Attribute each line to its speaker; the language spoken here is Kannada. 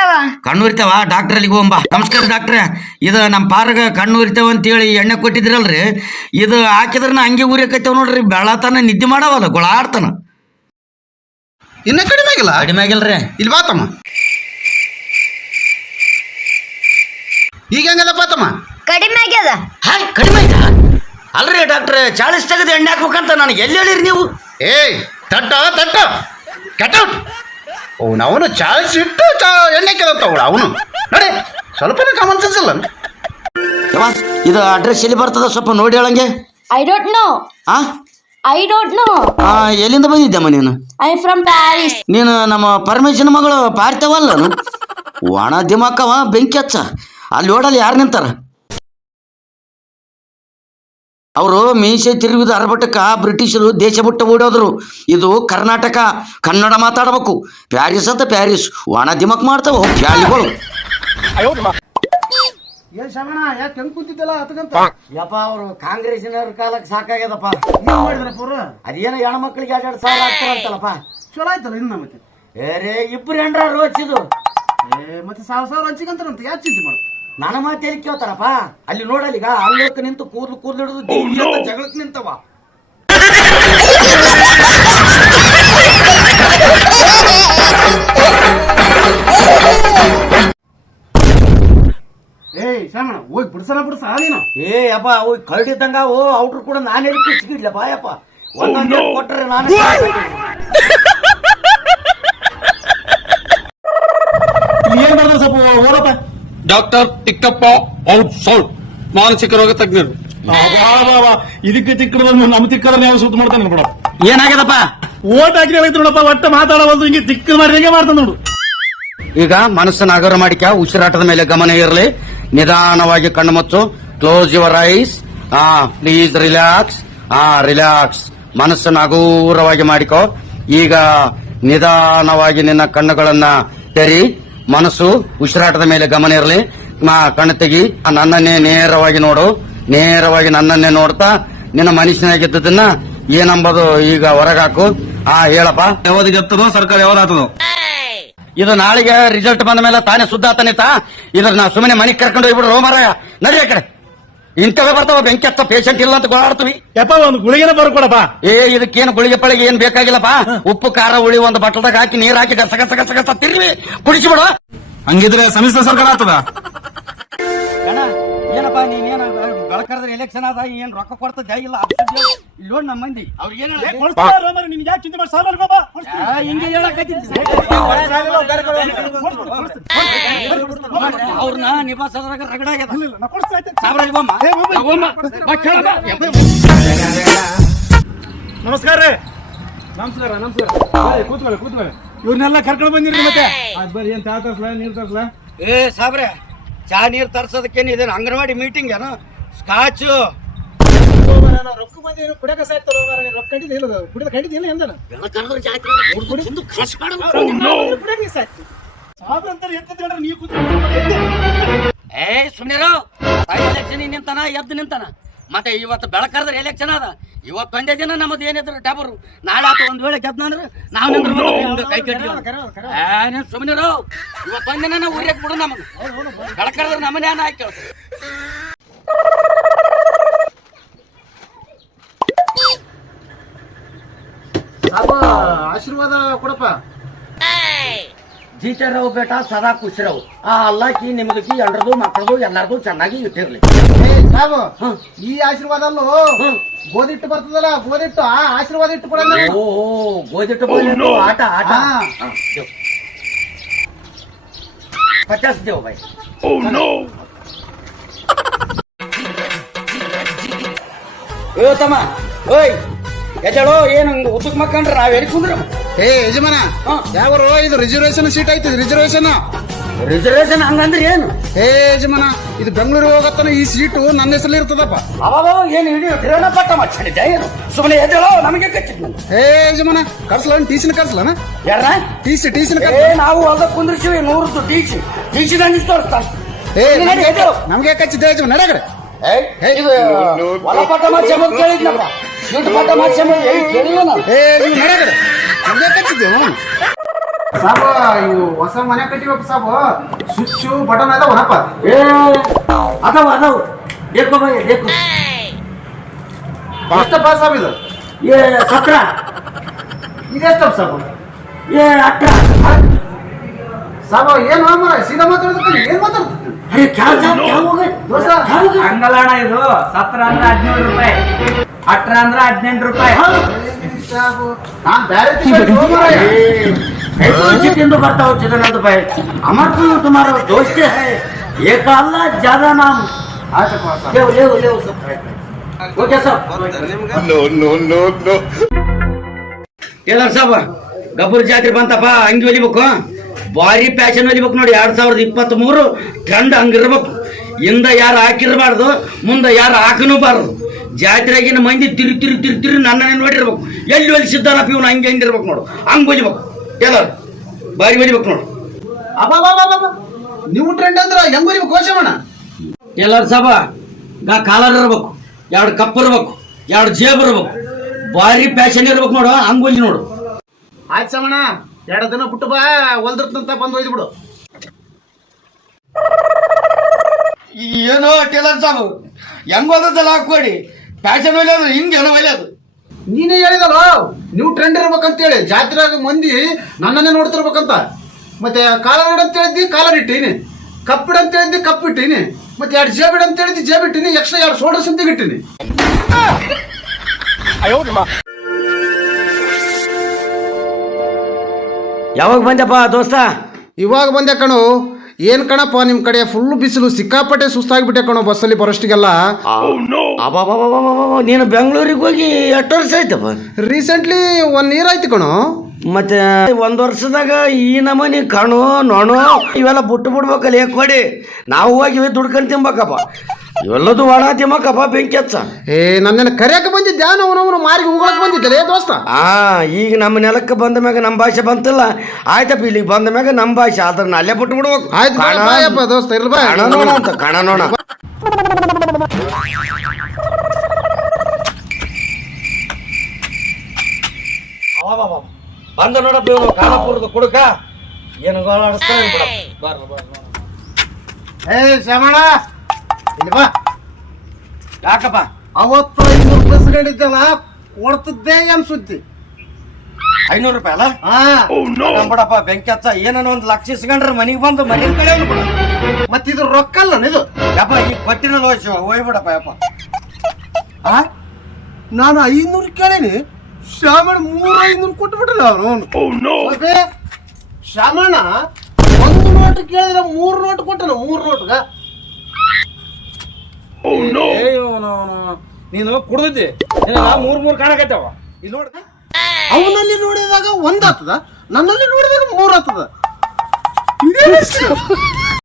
Speaker 1: ಕಣ್ಣು ಉರಿತಾವ ಡಾಕ್ಟರ್ ಅಲ್ಲಿಗೆ ಹೋಗಂಬ. ನಮಸ್ಕಾರ ಡಾಕ್ಟ್ರೆ, ಇದು ನಮ್ಮ ಪಾರಗ ಕಣ್ಣು ಉರಿತಾವ ಅಂತೇಳಿ ಎಣ್ಣೆ ಕೊಟ್ಟಿದ್ರಲ್ರಿ, ಇದು ಹಾಕಿದ್ರನ ಹಂಗೆ ಉರಿಯಕೈತವ ನೋಡ್ರಿ. ಬೆಳತನ ನಿದ್ದೆ ಮಾಡವಲ್ಲ, ಗೊಳಾಡ್ತಾನ.
Speaker 2: ಇನ್ನ ಕಡಿಮೆ ಆಗಿಲ್ಲ?
Speaker 1: ಕಡಿಮೆ ಆಗಿಲ್ರಿ.
Speaker 2: ಇಲ್ಲಿ ಬಾತಮ್ಮ, ಈಗ ಹೆಂಗದಪ್ಪ ತಮ್ಮ?
Speaker 3: ಕಡಿಮೆ ಆಗ್ಯದ.
Speaker 1: ಹಾಯ್, ಕಡಿಮೆ ಆಯ್ತಾ? ಅಲ್ರಿ ಡಾಕ್ಟ್ರೆ, 40 ತೆಗೆದು ಎಣ್ಣೆ ಹಾಕ್ಬೇಕಂತ ನನಗೆ ಎಲ್ಲಿ ಹೇಳಿರಿ ನೀವು?
Speaker 2: ಏಯ್ ತಟ್ಟ ಕೆಟ್ಟೌಟ್. ಅವನು 40 ಇಟ್ಟು ಎಣ್ಣೆ ಕೆದತ್ತವಳ ಅವನು. ನೋಡಿ ಸ್ವಲ್ಪ ಕಾಮನ್ ಸೆನ್ಸ್ ಇಲ್ಲ.
Speaker 1: ಇದು ಅಡ್ರೆಸ್ ಎಲ್ಲಿ ಬರ್ತದ ಸ್ವಲ್ಪ ನೋಡಿ ಹೇಳಂಗೆ.
Speaker 3: I don't know.
Speaker 1: ಎಲ್ಲಿಂದ ಬಂದಿದ್ದಮ್ಮ ನೀನು?
Speaker 3: I from Paris.
Speaker 1: ನೀನು ನಮ್ಮ ಪರಮೇಶನ ಮಗಳು ಪಾರ್ಥವಲ್ಲ? ಒಣ ದಿಮಾಕವ, ಬೆಂಕಿ ಹಚ್ಚ. ಅಲ್ಲಿ ಓಡಲ್ಲಿ ಯಾರು ನಿಂತಾರ? ಅವರು ಮೀಸೆ ತಿರುಗಿದ ಅರ್ಭಟಕ ಬ್ರಿಟಿಷರು ದೇಶ ಬಿಟ್ಟು ಓಡೋದ್ರು. ಇದು ಕರ್ನಾಟಕ, ಕನ್ನಡ ಮಾತಾಡಬೇಕು. ಪ್ಯಾರಿಸ್ ಅಂತ ಪ್ಯಾರಿಸ್, ಒಣ ದಿಮಾಕ್ ಮಾಡ್ತಾವ ಫ್ಯಾಲಿಗಳು. ಯಪ್ಪ, ಅವರು ಕಾಂಗ್ರೆಸ್ಸಿನವ್ರ ಕಾಲಕ್ಕೆ ಸಾಕಾಗ್ಯದಪ್ಪ. ಅದೇನೋ ಹೆಣ್ಮಕ್ಳಿಗೆ 2 ಸಾವಿರ ಆಗ್ತಾರಂತಲ್ಲಪ್ಪ.
Speaker 2: ಚಲೋ ಆಯ್ತಲ್ಲ ಇನ್ನು ಮತ್ತೆ.
Speaker 1: ಏರೇ, ಇಬ್ರು ಹೆಂಡ್ರ ರೋಚಿದು
Speaker 2: ಮತ್ತೆ 1000 ಹಂಚಿಕಂತಾರಂತ. ಯಾಕೆ ಚಿಂತೆ ಮಾಡ?
Speaker 1: ನನ್ನ ಮಾತೇಳಿ ಕೇಳ್ತಾರಪ್ಪ. ಅಲ್ಲಿ ನೋಡಲ್ಲೀಗ ಅಂಗಳಕ್ಕೆ ನಿಂತು ಕೂದಲು ಹಿಡಿದು ದಿವ್ಯ ಅಂತ ಜಗಳಕ್ಕೆ ನಿಂತವ.
Speaker 2: ಏಯ್ ಶ್ಯಾಮಣ, ಹೋಗಿ ಬಿಡ್ಸ ನೀನು.
Speaker 1: ಅಪ್ಪ, ಹೋಗಿ ಕರಡಿದ್ದಂಗ ಔಟ್ರು ಕೂಡ ನಾನೇ ಸಿಗಿಡ್ಲ ಬಾಯಪ್ಪ. ಒಂದೊಂದು ಕೊಟ್ಟರೆ ನಾನು
Speaker 2: ಏನ್ ಬರ್ತಾರೆ ಸ್ವಲ್ಪ ಓದಪ್ಪ.
Speaker 4: ಡಾಕ್ಟರ್ ಟಿಕ್ಕಪ್ಪ ಔಟ್ ಸೌಟ್, ಮಾನಸಿಕ ರೋಗ ತಜ್ಞರು.
Speaker 2: ಇದಕ್ಕೆ ತಿಕ್ಕಡ ನಮ್ಮ ತಿಕ್ಕದ ಯಾವ ಸುತ್ತ ಮಾಡ್ತಾನೆ ಬಿಡ.
Speaker 1: ಏನಾಗ್ಯದಪ್ಪ?
Speaker 2: ಓಟ್ ಹಾಕಿ ಹೇಳಿದ್ರು ನೋಡಪ್ಪ, ಒಟ್ಟ ಮಾತಾಡಬಹುದು. ಹಿಂಗೆ ತಿಕ್ಕ ಮಾಡಿ ಹೆಂಗೆ ಮಾಡ್ತಾನೆ ನೋಡು.
Speaker 1: ಈಗ ಮನಸ್ಸನ್ನು ಹಗರ ಮಾಡಿಕ, ಉಸಿರಾಟದ ಮೇಲೆ ಗಮನ ಇರಲಿ. ನಿಧಾನವಾಗಿ ಕಣ್ಣು ಮುಚ್ಚು. Close your eyes. Please relax. Relax. ಮನಸ್ಸನ್ನು ಹಗೂರವಾಗಿ ಮಾಡಿಕೋ. ಈಗ ನಿಧಾನವಾಗಿ ನಿನ್ನ ಕಣ್ಣುಗಳನ್ನ ತೆರಿ. ಮನಸ್ಸು ಉಸಿರಾಟದ ಮೇಲೆ ಗಮನ ಇರಲಿ. ಕಣ್ಣು ತೆಗಿ. ನನ್ನನ್ನೇ ನೇರವಾಗಿ ನೋಡು. ನೇರವಾಗಿ ನನ್ನನ್ನೇ ನೋಡ್ತಾ ನಿನ್ನ ಮನುಷ್ಯನಾಗಿದ್ದದನ್ನ ಏನಂಬುದು ಈಗ ಹೊರಗಾಕು. ಹೇಳಪ್ಪ.
Speaker 4: ಯಾವ್ದಿಗತ್ತದೋ ಸರ್ಕಾರ ಯಾವ್ದಾಗ್ತದೋ?
Speaker 1: ಇದು ನಾಳೆಗೆ ರಿಸಲ್ಟ್ ಬಂದ ಮೇಲೆ ತಾನೇ ಸುದ್ದ ಆತನಿತ. ಇದ್ರ ನಾ ಸುಮ್ಮನೆ ಮನೆಗೆ ಕರ್ಕೊಂಡು ಹೋಗ್ಬಿಡ್ರು ಮಾರಾಯ. ನಡಿ ಆ ಕಡೆ. ಇಂಥವೇ ಬರ್ತಾವ, ಬೆಂಕಿ ಹತ್ತ ಪೇಷಂಟ್ ಇಲ್ಲ ಅಂತ ಗೋಳಾಡ್ತೀವಿ.
Speaker 2: ಯಪ್ಪ, ಒಂದು ಗುಳಿಗೆನ ಬರ್ಕೊಡಪ್ಪ.
Speaker 1: ಇದಕ್ಕೇನು ಗುಳಿಗೆ ಪಳಿಗೆ ಏನ್ ಬೇಕಾಗಿಲ್ಲಪ್ಪ. ಉಪ್ಪು ಖಾರ ಹುಳಿ ಒಂದು ಬಟ್ಟಲ್ದಾಗ ಹಾಕಿ ನೀರ್ ಹಾಕಿ ಗಸ ಗಸ ಗಸ ಗಸ ತಿರ್ವಿ ಕುಡಿಸಿಬಿಡು.
Speaker 4: ಹಂಗಿದ್ರೆ ಸಮ್ಮಿಶ್ರ ಸರ್ಕಾರ ಆಗ್ತದ?
Speaker 1: ಏನಪ್ಪ ನೀನೇನು ಬೆಳಕರ್ದ್ರೆ ಎಲೆಕ್ಷನ್ ಆದ ಏನ್ ರೊಕ್ಕ ಕೊಡ್ತದೆ ಇಲ್ಲ? ಇಲ್ಲಿ ನೋಡಿ ನಮ್ಮ ಮಂದಿ ಅವ್ರಿಗೆ
Speaker 2: ನಿನ್ ಯಾಕೆ ಚಿಂತೆ ಮಾಡಿ ಸಾಲ
Speaker 1: ಹಿಂಗೆ ಅವ್ರನ್ನ ನಿಭಾಯಿಸೋದ್ರಾಗ ರಗಡಾಗ್ಯದ.
Speaker 2: ನಮಸ್ಕಾರ ರೀ. ನಮಸ್ಕಾರ ಕೂತ್ಕೊಳ್ಳಿ. ಇವ್ರನ್ನೆಲ್ಲ ಕರ್ಕೊಂಡು ಬಂದಿರಿ ಮತ್ತೆ. ಬರ್ರಿ, ಏನ್ ಚಾ ತರ್ಸ್ಲಾ ನೀರ್ ತರ್ಸ್ಲಾ?
Speaker 1: ಸಾಬ್ರೆ, ಚಾ ನೀರ್ ತರ್ಸೋದಕ್ಕೇನು ಇದೇನು ಅಂಗನವಾಡಿ ಮೀಟಿಂಗ್ ಏನೋ? ಸ್ಕಾಚ್
Speaker 2: ರೊಕ್ಕ ಬಂದಿ ಕುಡಿಯಕ ಸಾಯ್ತಾರ. ರೊಕ್ಕ ಕಂಡಿದ್ದ ಕುಡಿದ ಕಂಡಿದ್ದಿಲ್ಲ ಎಂದನ
Speaker 1: ಸುಮ್ನಿರೋ. ಎಲೆಕ್ಷನ್ ನಿಂತಾನ, ಎದ್ದು ನಿಂತಾನ. ಮತ್ತೆ ಇವತ್ತು ಬೆಳಕರ್ದ್ರೆ ಎಲೆಕ್ಷನ್ ಅದ. ಇವತ್ತು ಒಂದೇ ದಿನ ನಮ್ಮದು ಏನಿದ್ರು ಟ್ಯಾಬರು. ನಾಳೆ ಆತ ಒಂದ್ ವೇಳೆ ಗೆದ್ದ ಅಂದ್ರೆ ನಾವು ಕೈ ಕಟ್ಟಿ ಸುಮ್ನಿರೋ. ಇವತ್ತು ಒಂದಿನ ನಾವು ಉರಿಯಕ್ ಬಿಡು. ನಮಗೆ ಬೆಳಕರ್ದ್ರೆ ನಮ್ಮನೆ ಹಾಕಿ ಕೇಳ್ತೀವಿ.
Speaker 2: ಆಶೀರ್ವಾದ ಕೊಡಪ್ಪ.
Speaker 1: जीते रहो बेटा, सदा खुश रहो. अल्लाह की निम्मद की एल्रದು ಮಕ್ಕಳದು ಎಲ್ಲರದು ಚೆನ್ನಾಗಿ ಇಟ್ಟಿರಲಿ.
Speaker 2: ಸಾಬು, ಈ ಆಶೀರ್ವಾದ ಅಲ್ಲೋ ಗೋಧಿಟ್ಟು ಬರ್ತದಲ್ಲ, ಗೋಧಿಟ್ಟು ಆ ಆಶೀರ್ವಾದ ಇಟ್ಟು ಕೊಡ.
Speaker 1: ಗೋಧಿಟ್ಟು ಆಟ ಆಟ 50 देव भाई. ತಮ್ಮ, ಓಯ್ ಎದ್ದೇಳೋ. ಏನು ಉದ್ದಕ್ ಮಕ್ಕಂಡ್ರೆ ನಾವ್ ಎಲ್ಲಿ ಕುಂದ್ರ?
Speaker 2: ಯಜಮಾನ, ಯಾವ ಇದು ರಿಸರ್ವೇಶನ್ ಸೀಟ್ ಐತಿ.
Speaker 1: ರಿಸರ್ವೇಶನ್ ಹಂಗಂದ್ರೆ ಏನು?
Speaker 2: ಯಜಮಾನ, ಇದು ಬೆಂಗಳೂರಿಗೆ ಹೋಗತ್ತಾನ. ಈ ಸೀಟು ನನ್ನ ಹೆಸರಲ್ಲಿ ಇರ್ತದಪ್ಪ.
Speaker 1: ಅವಾಗ ಏನು ಹಿಡಿಯೋ ಕಿರಣ ಪಟ್ಟ ಮಚ್ಚಿದೆ ಏನು? ಸುಮ್ಮನೆ ಎದ್ದೇಳೋ, ನಮಗೆ ಕಚ್ಚಿದ್ನು.
Speaker 2: ಯಜಮಾನ, ಕರ್ಸ್ಲ ಟೀಸಿನ ಕರ್ಸ್ಲನ?
Speaker 1: ಯಾರ
Speaker 2: ಟೀಸಿನ
Speaker 1: ನಾವು ಹೊಲದ ಕುಂದ್ರಿಸಿವಿ 100 ಟೀಸಿ ನಂಗೆ ತೋರಿಸ್ತಾ.
Speaker 2: ನಮ್ಗೆ ಕಚ್ಚಿದ್ದೆ ಯಜಮಾನ. ನಡಗಡೆ
Speaker 1: ಹೊಲ ಪಟ್ಟ ಮಚ್ಚ ಕೇಳಿದ್ನಪ್ಪ. ಸೀಟ್ ಪಟ್ಟ ಮಚ್ಚ ಕೇಳಿಲ್ಲ.
Speaker 2: ನಡಗಡೆ ನಮ್ಗೆ ಕಚ್ಚಿದ್ದೇವೆ. ಸಾಬ ಇವು ಹೊಸ ಮನೆ ಕಟ್ಟಿವಪ್ಪ ಸಾಬು ಸ್ವಿಚ್ಚು ಬಟನ್ ಅದಾವನಪ್ಪ.
Speaker 1: ಏ ಅದಾವ ದೇಖೋ ಭಯ ದೇಖೋ
Speaker 2: ಎಷ್ಟಪ್ಪ ಸಾಬ್ ಇದು?
Speaker 1: ये 17
Speaker 2: ಇದೆಷ್ಟಪ್ಪ ಸಾಬು?
Speaker 1: ये 18
Speaker 2: ಸಾಬ ಏನು ಮರ ಸೀದಾ ಮಾತಾಡ್ತೀನಿ ಏನ್ ಮಾತಾಡ್ತೀನಿ?
Speaker 1: अरे क्या साहब क्या हो गए
Speaker 2: ದೋಸ್ತ
Speaker 5: ಹಂಗಲ್ಲಣ್ಣ ಇದು 17 ಅಂದ್ರೆ 17 ರೂಪಾಯಿ 18 ಅಂದ್ರೆ 18 ರೂಪಾಯಿ.
Speaker 2: ಸಾಬು ನಾನ್ ಬೇರೆ
Speaker 1: सिटी ಬರ್ತಾ चिदानंद भाई हमारे तो तुम्हारा दोस्त है एक अल्लाह ज्यादा नाम
Speaker 2: ಆಯ್ತಪ್ಪ ಸಾಬ್.
Speaker 1: ले सब ओके सब ಟೇಲರ್ ಸಾಬ ಗಬ್ಬರ್ ಜಾತ್ರೆ ಬಂತಪ್ಪ ಅಂಗಿ ಹೊಲಿಬೇಕು ಭಾರಿ ಫ್ಯಾಷನ್ ಹೊಲಿಬೇಕು ನೋಡಿ 2023 ಟ್ರೆಂಡ್ ಹಂಗಿರ್ಬೇಕು ಹಿಂದ ಯಾರು ಹಾಕಿರ್ಬಾರ್ದು ಮುಂದೆ ಯಾರು ಹಾಕನೂಬಾರ್ದು ಜಾತ್ರೆಗಿನ ಮಂದಿ ತಿರು ನನ್ನನ್ನೇ ನೋಡಿರ್ಬೇಕು ಎಲ್ಲಿ ಹೊಲಿಸಿದ್ದಾನಪ್ಪ ಇವನು ಹಂಗೆ ಹಂಗಿರ್ಬೇಕು ನೋಡು ಹಂಗೆ ಹೊಲಿಬೇಕು ಟೇಲರ್ ಭಾರಿ ಹೊಲಿಬೇಕು ನೋಡು
Speaker 2: ಅಬ್ಬಬ್ಬಬ್ಬಬ್ಬ. ನೀವು ಟ್ರೆಂಡ್ ಅಂದ್ರ ಹೆಂಗ್ ನೀವು ಕೋಶಮಣ?
Speaker 1: ಟೇಲರ್ ಸಾಬ ಕಾಲರ್ ಇರ್ಬೇಕು 2 ಕಪ್ ಇರ್ಬೇಕು 2 ಜೇಬ್ ಇರ್ಬೇಕು ಭಾರಿ ಫ್ಯಾಷನ್ ಇರ್ಬೇಕು ನೋಡು ಹಂಗೆ ಹೊಲಿ ನೋಡು
Speaker 2: ಆಯ್ತು ಸಮಣ 2 ದಿನ ಬಿಟ್ಟು ಬಾ ಹೊಲ್ದಿರ್ತಂತ ಬಂದು ಒಯ್ದು ಬಿಡು.
Speaker 1: ಏನೋ ಟೇಲರ್ ಸಾಬು ಹೆಂಗ್ ಓದೋದಲ್ಲ ಹಾಕೊಡಿ ಫ್ಯಾಷನ್ ಒಳ್ಳೆಯದು ಹಿಂಗೇನೋ ಒಳ್ಳೆಯದು
Speaker 2: ನೀನೇ ಹೇಳಿದಲ್ಲ ನೀವು ಟ್ರೆಂಡ್ ಇರ್ಬೇಕಂತೇಳಿ ಜಾತ್ರೆಯಾಗ ಮಂದಿ ನನ್ನನ್ನೇ ನೋಡ್ತಿರ್ಬೇಕಂತ. ಮತ್ತೆ ಕಾಲರ್ ಇಡ ಅಂತ ಹೇಳಿದ್ದಿ ಕಾಲರ್ ಇಟ್ಟೀನಿ, ಕಪ್ ಇಡ ಅಂತ ಹೇಳಿದ್ದಿ ಕಪ್ ಇಟ್ಟೀನಿ, ಮತ್ತೆ 2 ಜೇಬ್ ಇಡ ಅಂತ ಹೇಳಿದ್ದಿ ಜೇಬ್ ಇಟ್ಟೀನಿ, ಎಕ್ಸ್ಟ್ರಾ 2 ಸೋಡಾ ಸಂತಿಗೆ ಇಟ್ಟೀನಿ.
Speaker 1: ಯಾವಾಗ ಬಂದಪ್ಪ ದೋಸ್ತ
Speaker 2: ಇವಾಗ ಬಂದೆ ಕಣೋ. ಏನ್ ಕಣಪ್ಪ ನಿಮ್ ಕಡೆ ಫುಲ್ ಬಿಸಿಲು ಸಿಕ್ಕಾಪಟ್ಟೆ ಸುಸ್ತಾಗ್ಬಿಟ್ಟೆ ಕಣೋ ಬಸ್ಸಲ್ಲಿ ಬರೋಷ್ಟಿಗೆಲ್ಲ.
Speaker 1: ನೀನು ಬೆಂಗಳೂರಿಗೆ ಹೋಗಿ ಎಷ್ಟು ವರ್ಷ ಆಯ್ತಪ್ಪ?
Speaker 2: ರೀಸೆಂಟ್ಲಿ 1 ಇಯರ್ ಆಯ್ತು ಕಣೋ.
Speaker 1: ಮತ್ತೆ 1 ವರ್ಷದಾಗ ಈ ನಮನಿ ಕಣು ನೋಣು ಇವೆಲ್ಲ ಬಿಟ್ಟು ಬಿಡ್ಬೇಕಲ್ಲ ಕೊಡಿ ನಾವು ಹೋಗಿ ದುಡ್ಕೊಂಡು ತಿನ್ಬೇಕಪ್ಪ ಇವೆಲ್ಲದು ಒಣ ತಿಮ್ಮಕ್ಕಪ್ಪ ಬೆಂಕಿ ಹಚ್ಚ.
Speaker 2: ನನ್ನನ್ನು ಕರೆಯಕ್ಕೆ ಬಂದಿದ್ದೆ ಅವನವನು ಮಾರಿಗೆ ಉಗುಳಕ್ಕೆ ಬಂದಿದ್ದೆ ದೋಸ್ತ.
Speaker 1: ಈಗ ನಮ್ಮ ನೆಲಕ್ಕೆ ಬಂದ ಮ್ಯಾಗ ನಮ್ಮ ಭಾಷೆ ಬಂತಿಲ್ಲ ಆಯ್ತಪ್ಪ ಇಲ್ಲಿಗೆ ಬಂದ ಮ್ಯಾಗ ನಮ್ಮ ಭಾಷೆ ಅದನ್ನ ಅಲ್ಲೇ ಬಿಟ್ಟು ಬಿಡ್ಬೇಕು.
Speaker 2: ಆಯ್ತು ಬಾಯಪ್ಪ ದೋಸ್ತ ಇರ್ಲ ಬಾ.
Speaker 1: ಕಣ ನೋಣ ಅಂತ ಕಣ ನೋಣ ಬಂದ ನೋಡಪ್ಪ ಇವನು ಖಾನಾಪುರದ ಕುಡುಕ ಏನು
Speaker 2: ಶ್ರಮಣ ಇಲ್ಲಿ ಬಾ.
Speaker 1: ಯಾಕಪ್ಪ
Speaker 2: ಅವತ್ತು 500 ರೂಪಾಯಿ ಸಿಗಂಡಿದ್ದಲ್ಲ ಕೊಡ್ತಿದ್ದೆ ಏನ್ ಸುದ್ದಿ?
Speaker 1: 500 ರೂಪಾಯಿ ಅಲ್ಲ ಬಿಡಪ್ಪ ಬೆಂಕಿ ಹಚ್ಚ ಏನನ್ನ 1 ಲಕ್ಷ ಇಸ್ಕೊಂಡ್ರೆ ಮನೆಗೆ ಬಂದು ಮನೆ ಕಡೆ ಬಿಡ
Speaker 2: ಮತ್ತೆ ಇದು ರೊಕ್ಕ ಅಲ್ಲ ಇದು
Speaker 1: ಯಪ್ಪ ಈಗ ಕೊಟ್ಟಿನ ಹೋಯ್ಬಿಡಪ್ಪ ಯಪ್ಪ.
Speaker 2: ನಾನು 500 ಕೇಳೀನಿ, ಶ್ರಾವಣ 300 ಕೊಟ್ಬಿಟ್ಟಲ್ಲ ಅವನು. ಶ್ರಾವಣ 1 ನೋಟ್ ಕೇಳಿದ್ರೆ 3 ನೋಟ್ ಕೊಟ್ಟನ 3 ನೋಟ್ಗ.
Speaker 5: ನೀನು ಕುಡ್ದಿದ್ದಿ 3 ಕಾಣಕತ್ತಾವ ಇಲ್ಲಿ ನೋಡ.
Speaker 2: ಅವನಲ್ಲಿ ನೋಡಿದಾಗ 1 ಆಗ್ತದ, ನನ್ನಲ್ಲಿ ನೋಡಿದಾಗ 3 ಆಗ್ತದ.